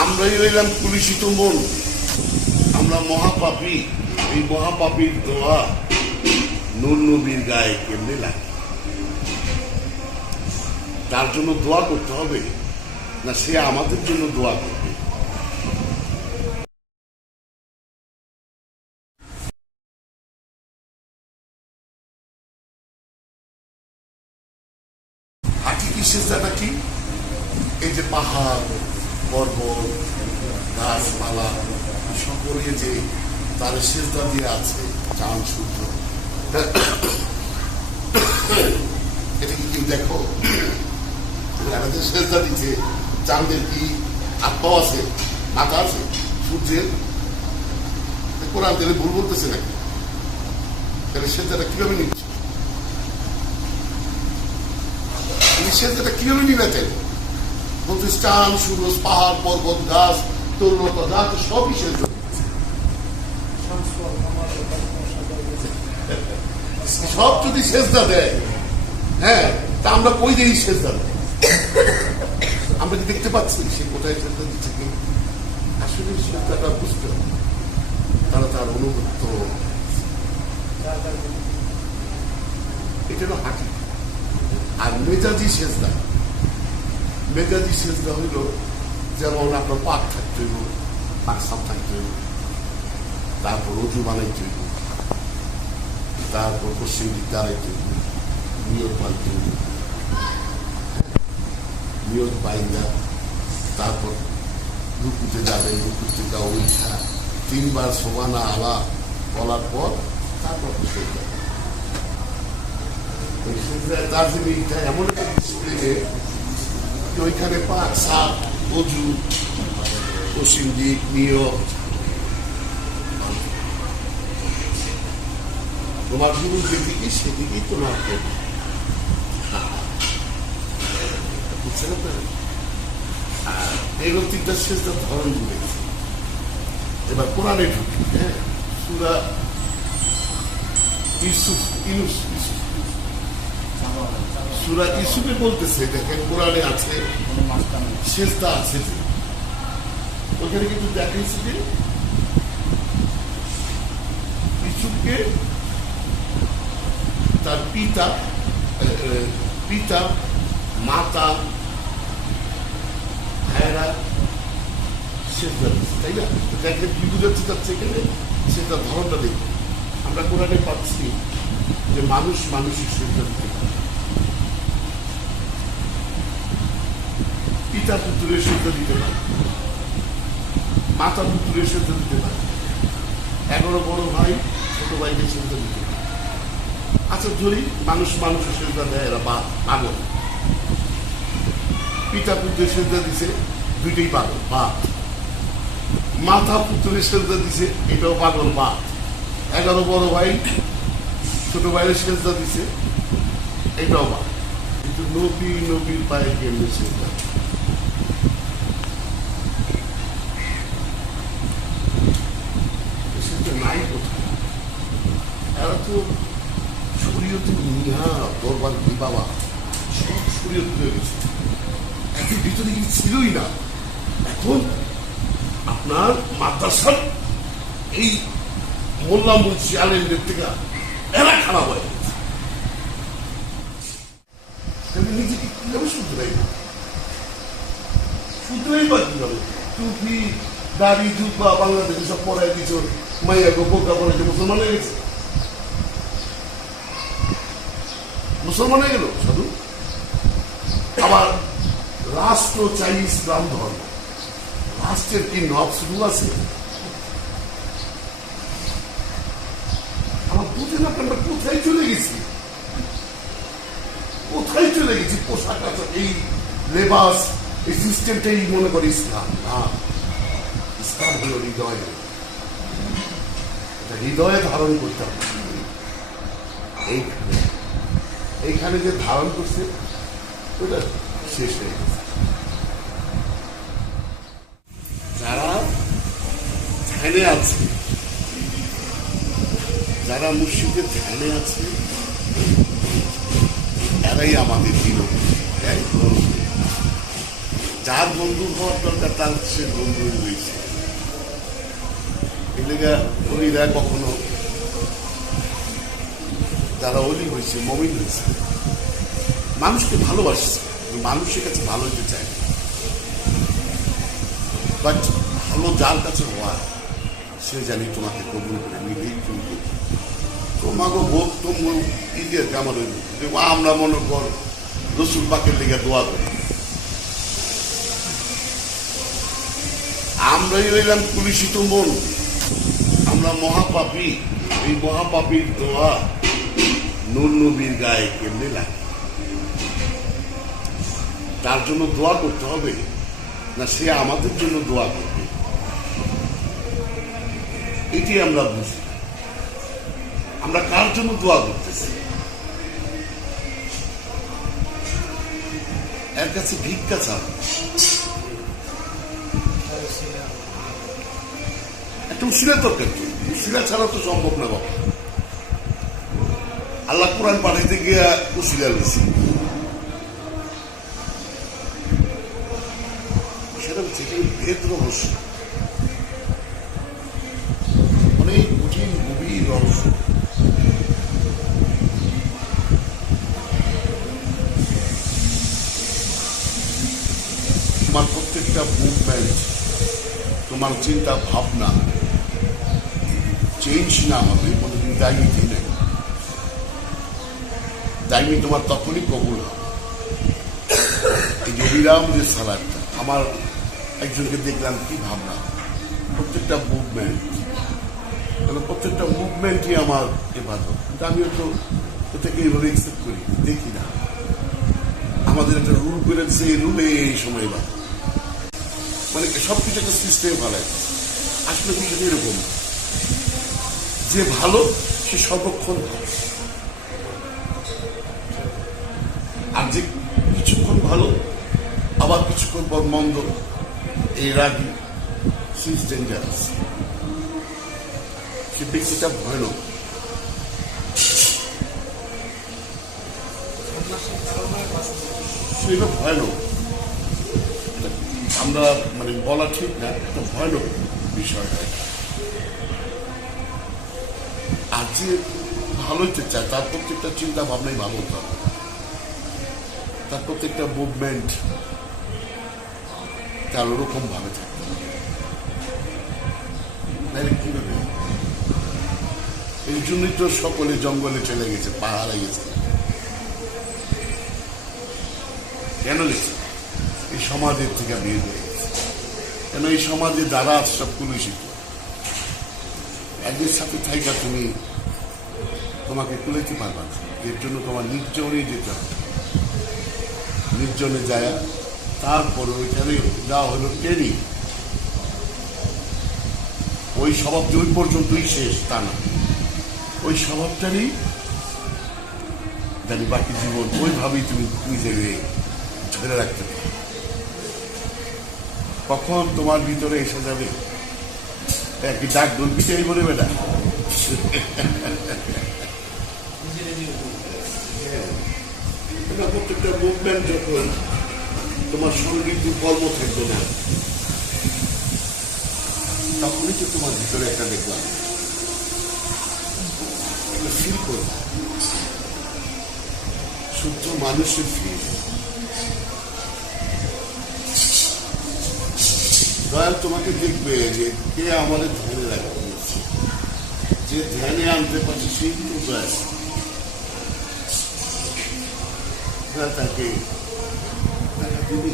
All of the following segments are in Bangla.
আমরাই হইলাম কুলিশিত মন, আমরা মহাপাপী। এই মহাপাপীর দোয়া নূর নবীর গায়ে কেমনে লাগে? তার জন্য দোয়া করতে হবে না সে আমাদের জন্য দোয়া করবে? হাকিকি সেজদাটা কি? এই যে পাহাড়, পর্বত, গাছপালা সকলে যে তার সেজদা দিয়ে আছে, চাঁদ সূর্য, এটা কি কেউ দেখো? সেজদা দিচ্ছে, চাঁদের কি হাত পা আছে, মাথা আছে? সূর্যের কোরআন তাহলে ভুল বলতেছে নাকি? তাহলে সেজদাটা কিভাবে নিচ্ছে? সেজদাটা কিভাবে নিবে? তাহলে বলতে চাঁদ, সূর্য, পাহাড়, পর্বত, গাছ, তরুণতা, গাছ সবই সেজদা। সব যদি সেজদা দেয়, হ্যাঁ, তা আমরা কই দিই সেজদা দেয়? আমরা কি দেখতে পাচ্ছি সে কোথায় সেজদা দিচ্ছে? কি আসলে সেজদাটা বুঝতে হবে, তারা তার অনুভূত। এটা হলো হাঁটি। আর মেজাজি সেজদা, মেজাজি সেজদা হইল যেমন আপনার পাক থাকতে হইব, পাক সাপ থাকতে হইব, তারপর রজু বানাইতে হইব, তারপর পশ্চিম দিক দাঁড়াইতে হইব, নিয়ত বানতে হইব, নিয়ত বাইন্দা তারপর রুকুতে যাবেন, রুকু থেকে ওইটা 3 বার সোবানা আলা বলার পর তারপর দার্জিলিংটা এমন একটা ডিসপ্লে, ওইখানে পাক সাপ, অজু, পশ্চিম দিক, নিয়ত, তোমার গুরু যেদিকে সেদিকেই তোমার বুঝছে না? এইরকম 3টা সেজদার ধরন বলেছে। এবার কোরআনে ঢুকি। হ্যাঁ, সূরা ইউসুফ, সূরা ইউসুফে বলতেছে, দেখেন কোরআনে আছে সেজদা আছে, ওখানে কিন্তু দেখাইছে যে ইউসুফকে তার পিতা, মাতা, ভাইয়েরা সেজদা দিচ্ছে, তাই না? দেখেন কি বুঝাচ্ছে যাচ্ছে এখানে, সেটা ধরনটা দেখুন। আমরা কোরআনে পাচ্ছি যে মানুষ মানুষের সেজদা দিতে পারে, পিতা পুত্রের সেজদা দিতে পারে, মাতা পুত্রের সেজদা দিতে পারে, 11 বড় ভাই ছোট ভাইকে সেজদা দিতে পারে। আচ্ছা ধরি মানুষ মানুষের সেজদা দেয়, এরা পাগল। পিতা পুত্রের সেজদা দিছে, দুইটাই পাগল, বাপ। মাতা পুত্রের সেজদা দিছে, এটাও পাগল, বাপ। 11 বড় ভাই ছোট ভাইয়ের সেজদা দিছে, এটাও বাপ। কিন্তু নবীর পায়ে কেমনে সেজদা? সেটা নাই কোথায়? এরা তো শরীয়তে নিহা দরবার কি বাবা, সব শরীয়ত হয়ে গেছে, একের ভিতরে কিছু ছিলই না। এখন আপনার মাদ্রাসার এই মোল্লা মুন্সি আলেমদের থেকে এরা খারাপ হয়ে গেছে। নিজেকে কিভাবে শুধরাই না? শুধরাই বা কিভাবে? টুপি, দাড়ি, জুব্বা বাংলাদেশে সব পড়ায় দিচ্ছ, মাইয়া বোকা পড়াইছে, মুসলমান হয়ে গেছে। মুসলমান হয়ে গেল সাধু। আবার রাষ্ট্র চাই ইসলাম ধর্ম, রাষ্ট্রের কি নফস রুল আছে? আমার বুঝে না, আমরা কোথায় চলে গেছি? কোথায় চলে গেছি? পোশাক আচার, এই লেবাস, এই সিস্টেমটাই মনে করে ইসলাম না। ইসলাম হলো হৃদয়ে, হৃদয়ে ধারণ করতে হবে। এইখানে যে ধারণ করছে ওটা শেষ হয়ে গেছে। যারা ধ্যানে আছে, যারা মুর্শিদের ধ্যানে আছে, এরাই আমাদের দিন। যার বন্ধু হওয়ার দরকার তার সে বন্ধু হয়েছে। এলাকা অলিরা কখনো যারা অলি হয়েছে, মমিন হয়েছে, মানুষকে ভালোবাসছে, মানুষের কাছে ভালো হতে চায়, বাট ভালো যার কাছে হওয়া সে জানি তোমাকে কবুল করে নিলেই কিন্তু তোমাকে ভোগ তোমার ইতিহাস আমার আমরা মনে কর রসুল পাকের লেগে দোয়া করি, আমরাই রইলাম কুলিশিত মন, আমরা মহাপাপী। এই মহাপাপীর দোয়া নূর নবীর গায়ে কেমনে লাগে? তার জন্য দোয়া করতে হবে না সে আমাদের জন্য দোয়া করবে? এটি আমরা বুঝি। আমরা কার জন্য দোয়া করতেছি? এর কাছে ভিক্ষা চাও, একটা উসিলা দরকার। উসিলা ছাড়া তো সম্ভব না বাবা। আল্লাহ কোরআন পাঠাইতে গিয়া উসিলা লইছে, সেটা হচ্ছে ভেদ রহস্য, অনেক কঠিন গভীর রহস্য। তোমার প্রত্যেকটা মুভমেন্ট, তোমার চিন্তা ভাবনা চেঞ্জ না হবে কোনোদিন দায়ী নেই। দায়ী তোমার তখনই কবুল হবে। এই যে অবিরাম যে সালাদটা, আমার একজনকে দেখলাম কি ভাবনা, প্রত্যেকটা মুভমেন্ট, প্রত্যেকটা মুভমেন্টই আমার ইবাদত। কিন্তু আমিও তো এটাকে এইভাবে একসেপ্ট করি, দেখি না। আমাদের একটা রুল করে দিচ্ছে, এই রুলে এই সময় বা মানে সবকিছু একটা সিস্টেম ফেলায়। আসলে বিষয়টা এরকম, যে ভালো সে সর্বক্ষণ ভালো, আর যে কিছুক্ষণ ভালো আবার কিছুক্ষণ পর মন্দ, এই রাগি, সে ইজ ডেঞ্জারাস। সে ব্যক্তিটা ভয়ানক। সেটা ভয়ানক, আমরা মানে বলা ঠিক না, একটা ভয়ানক বিষয়টা। আর যে ভালো হতে চায় তার প্রত্যেকটা চিন্তা ভাবনাই ভালো হতে হবে, তার প্রত্যেকটা মুভমেন্ট তার ওরকম ভাবে থাকতে হবে। কিভাবে? এই জন্যই তো সকলে জঙ্গলে চলে গেছে, পাহাড়ে গেছে। কেন গেছে? এই সমাজের থেকে বের হয়ে গেছে। কেন? এই সমাজে দ্বারা সব কুলুষিত। এদের সাথে থাইকা তুমি তোমাকে কুলাইতে পারবা না। এর জন্য তোমার নির্জনে যেতে হবে। নির্জনে যায়, তারপরে ওইখানে যাওয়া হলো ট্রেনিং। ওই স্বভাবটা ওই পর্যন্তই শেষ তা না, ওই স্বভাবটারই জানি বাকি জীবন ওইভাবেই তুমি নিজেকে ধরে রাখতে পারো। কখন তোমার ভিতরে এসে যাবে একই ডাক ডলবিটাই বলে বেটা, প্রত্যেকটা মুভমেন্ট যখন তোমার শরীর কর্ম থাকবে না, তখনই তো তোমার ভিতরে একটা দেখলাম ফিল করবে, শুদ্ধ মানুষের ফিল। দয়াল তোমাকে দেখবে যে কে আমাদের ধ্যানে রাখবে, যে ধ্যানে আনতে পারছে সেই কিন্তু দয়াল। তাকে দেখা দিবি,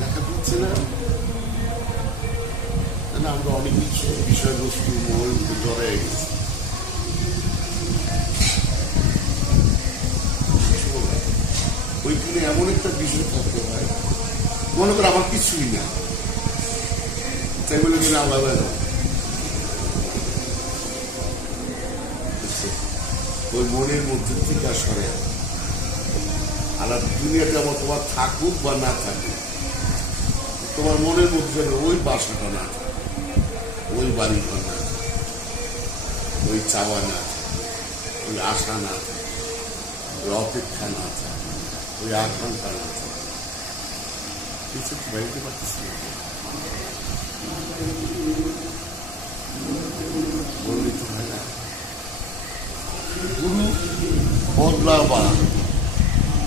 দেখা দিচ্ছে না। আমরা অনেক কিছু বিষয়বস্তু মনের মধ্যে জড়াই গেছি। ওইখানে এমন একটা বিষয় থাকতে হয়, মনে করে আমার কিছুই না, তাই বলে কিনা আলাদা না। ওই মনের মধ্যে থেকে সরে আলাদা দুনিয়াতে আমার তোমার থাকুক বা না থাকুক, তোমার মনের মধ্যে ওই বাসাটা না থাকে, ওই বাড়িটা না থাকে, ওই চাওয়া না থাকে, ওই আশা না থাকে, ওই অপেক্ষা না থাকে, ওই আকাঙ্ক্ষা না থাকে। বাড়িতে পারতেছি না। বললেই তো হয় না। গুরু বদলাবা,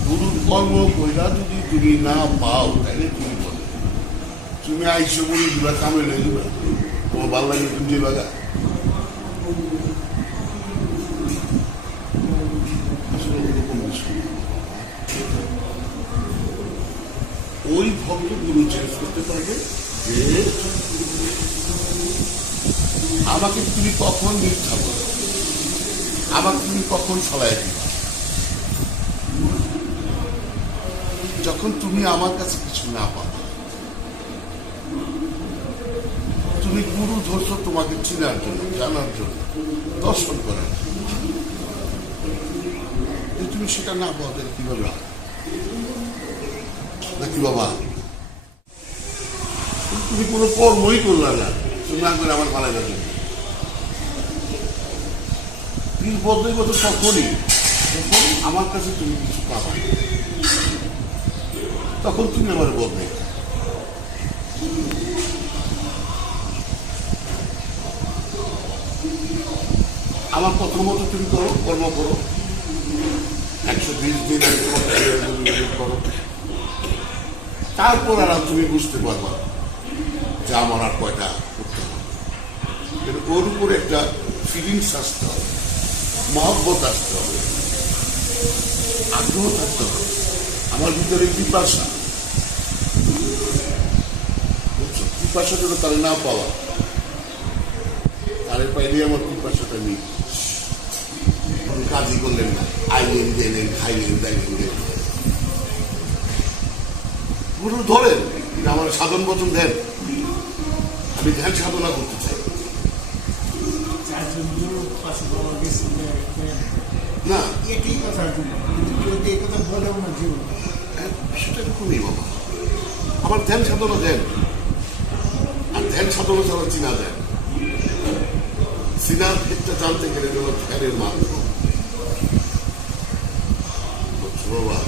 গুরুর কর্ম কইরা যদি তুমি না পাও তাহলে তুমি বলো তুমি আইসো বলি দিবা কামে লই দিবা, তোমার ভালো লাগে তুমি যে বাগা। আসলে ওরকম বিষয় ওই ভক্ত গুরু চেঞ্জ করতে পারবে যে আমাকে তুমি কখন মিথ্যা বলো, আমাকে তুমি কখন সলাই দিবা। যখন তুমি আমার কাছে কিছু না পাবো, তুমি গুরু ধরছো তোমাকে চিনার জন্য, জানার জন্য, দর্শন করার জন্য, তুমি সেটা না পাও তাহলে কিভাবে হবে নাকি বাবা? তুমি কোনো কর্মই করলা না, তুমি না করে আমার ভালো লাগে। পীর বদলাইব তো তখনই যখন আমার কাছে তুমি কিছু পাবা, তখন তুমি আমার বদলাই। আমার কথা মতো তুমি করো, কর্ম করো, 120 দিন করো, তারপর আর তুমি বুঝতে পারবা যে আমার আর কয়টা করতে হবে। কিন্তু ওর উপরে একটা ফিলিংস আসতে হবে, মহব্বত আসতে হবে, আগ্রহ থাকতে হবে, আমার ভিতরে পিপাসা। পিপাসা যেন তারা না পাওয়া, তারে পাইলে আমার পিপাসাটা নেই। কাজই করলেন না, আইলেন দেলেন, খাইলেন দাইলেন দেন, গুরু ধরেন আমার সাধন বচন দেন, আমি ধ্যান সাধনা করতে চাই না। সেটা এরকমই বাবা, আমার ধ্যান সাধনা দেন, আর ধ্যান সাধনা ছাড়া চিনা দেন। চিনার একটা জানতে গেলে ধ্যানের মাধ্যম বাবা।